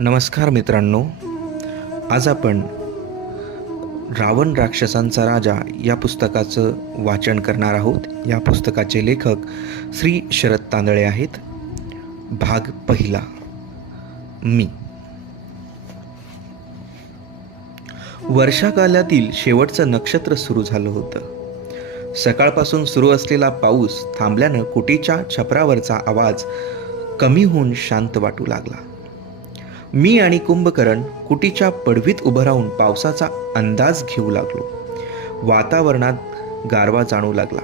नमस्कार मित्रांनो, आज आपण रावण राक्षसांचा राजा या पुस्तकाचं वाचन करणार आहोत. या पुस्तकाचे लेखक श्री शरद तांदळे आहेत. भाग पहिला, मी. वर्षाकालातील शेवटचं नक्षत्र सुरू झालं होतं. सकाळपासून सुरू असलेला पाऊस थांबल्यानं कुटीच्या छपरावरचा आवाज कमी होऊन शांत वाटू लागला. मी आणि कुंभकर्ण कुटीच्या पडवीत उभं राहून पावसाचा अंदाज घेऊ लागलो. वातावरणात गारवा जाणवू लागला.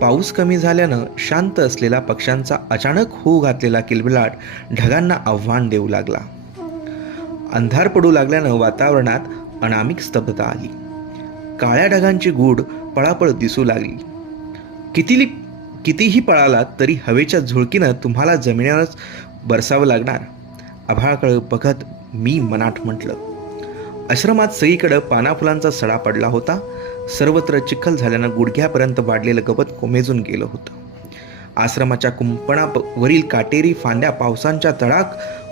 पाऊस कमी झाल्यानं शांत असलेला पक्ष्यांचा अचानक होऊ घातलेला किलबिलाट ढगांना आव्हान देऊ लागला. अंधार पडू लागल्यानं वातावरणात अनामिक स्तब्धता आली. काळ्या ढगांची गूढ पळापळ दिसू लागली. कितीही पळालात तरी हवेच्या झुळकीनं तुम्हाला जमिनीवरच बरसावं लागणार. आभाळाकडे बघत मी मनात म्हटलं. आश्रमात सगळीकडं पानाफुलांचा सडा पडला होता. सर्वत्र चिखल झाल्यानं गुडघ्यापर्यंत वाढलेलं गवत कोमेजून गेलं होतं. आश्रमाच्या कुंपणावरील काटेरी फांद्या पावसांच्या तडाख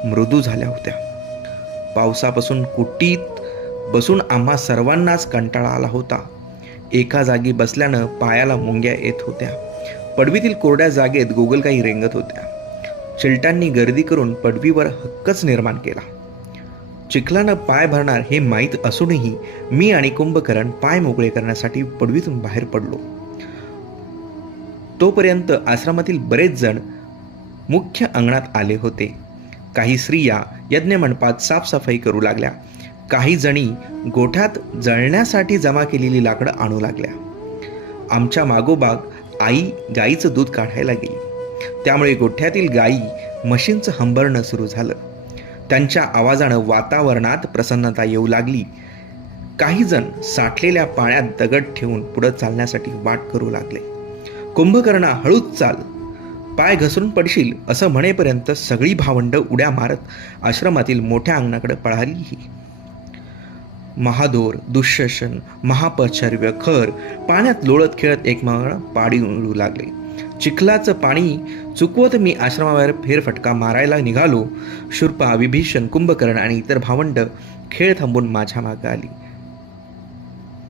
मृदू झाल्या होत्या. पावसापासून कुटीत बसून आम्हा सर्वांनाच कंटाळा आला होता. एका जागी बसल्यानं पायाला मुंग्या येत होत्या. पडवीतील कोरड्या जागेत गोगलगाई रेंगत होत्या. चिलटांनी गर्दी करून पडवीवर हक्कच निर्माण केला. चिखलानं पाय भरणार हे माहीत असूनही मी आणि कुंभकर्ण पाय मोकळे करण्यासाठी पडवीतून बाहेर पडलो. तोपर्यंत आश्रमातील बरेच जण मुख्य अंगणात आले होते. काही स्त्रिया यज्ञमंडपात साफसफाई करू लागल्या. काही जणी गोठ्यात जळण्यासाठी जमा केलेली लाकडं आणू लागल्या. आमच्या मागोमाग आई गाईचं दूध काढायला गेली. त्यामुळे गोठ्यातील गायी म्हशींचं हंबरणं सुरू झालं. त्यांच्या आवाजानं वातावरणात प्रसन्नता येऊ लागली. काही जण साठलेल्या पाण्यात दगड ठेवून पुढं चालण्यासाठी वाट करू लागले. कुंभकर्णा, हळूच चाल, पाय घसरून पडशील असं म्हणेपर्यंत सगळी भावंड उड्या मारत आश्रमातील मोठ्या अंगणाकडे पळाली. महादोर, दुःशासन, महापचार्य, खर पाण्यात लोळत खेळत एकमेकांना पाडी उडू लागले. चिखलाचं पाणी चुकवत मी आश्रमावर फेरफटका मारायला निघालो. शूर्पा, विभीषण, कुंभकर्ण आणि इतर भावंड खेळ थांबून माझ्या मागे आली.